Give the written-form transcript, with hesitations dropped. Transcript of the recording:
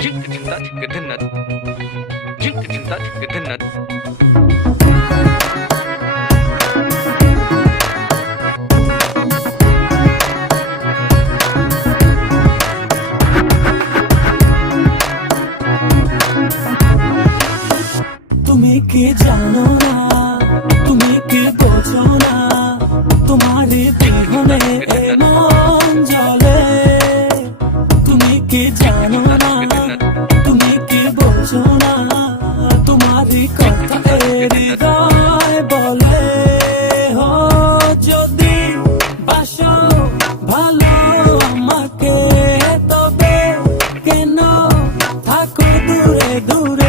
Jink cinta kedenat. Jink cinta kedenat. তুমি কি জানো না, তুমি কি বোঝো না, তোমার বিহনে এ মন জ্বলে। তুমি কি জানো না, তুমি কি বোঝো না, তোমার কথা হৃদয় বলে। হো যদি বাসো ভালো আমাকে, তবে কেন থাকো দূরে দূরে।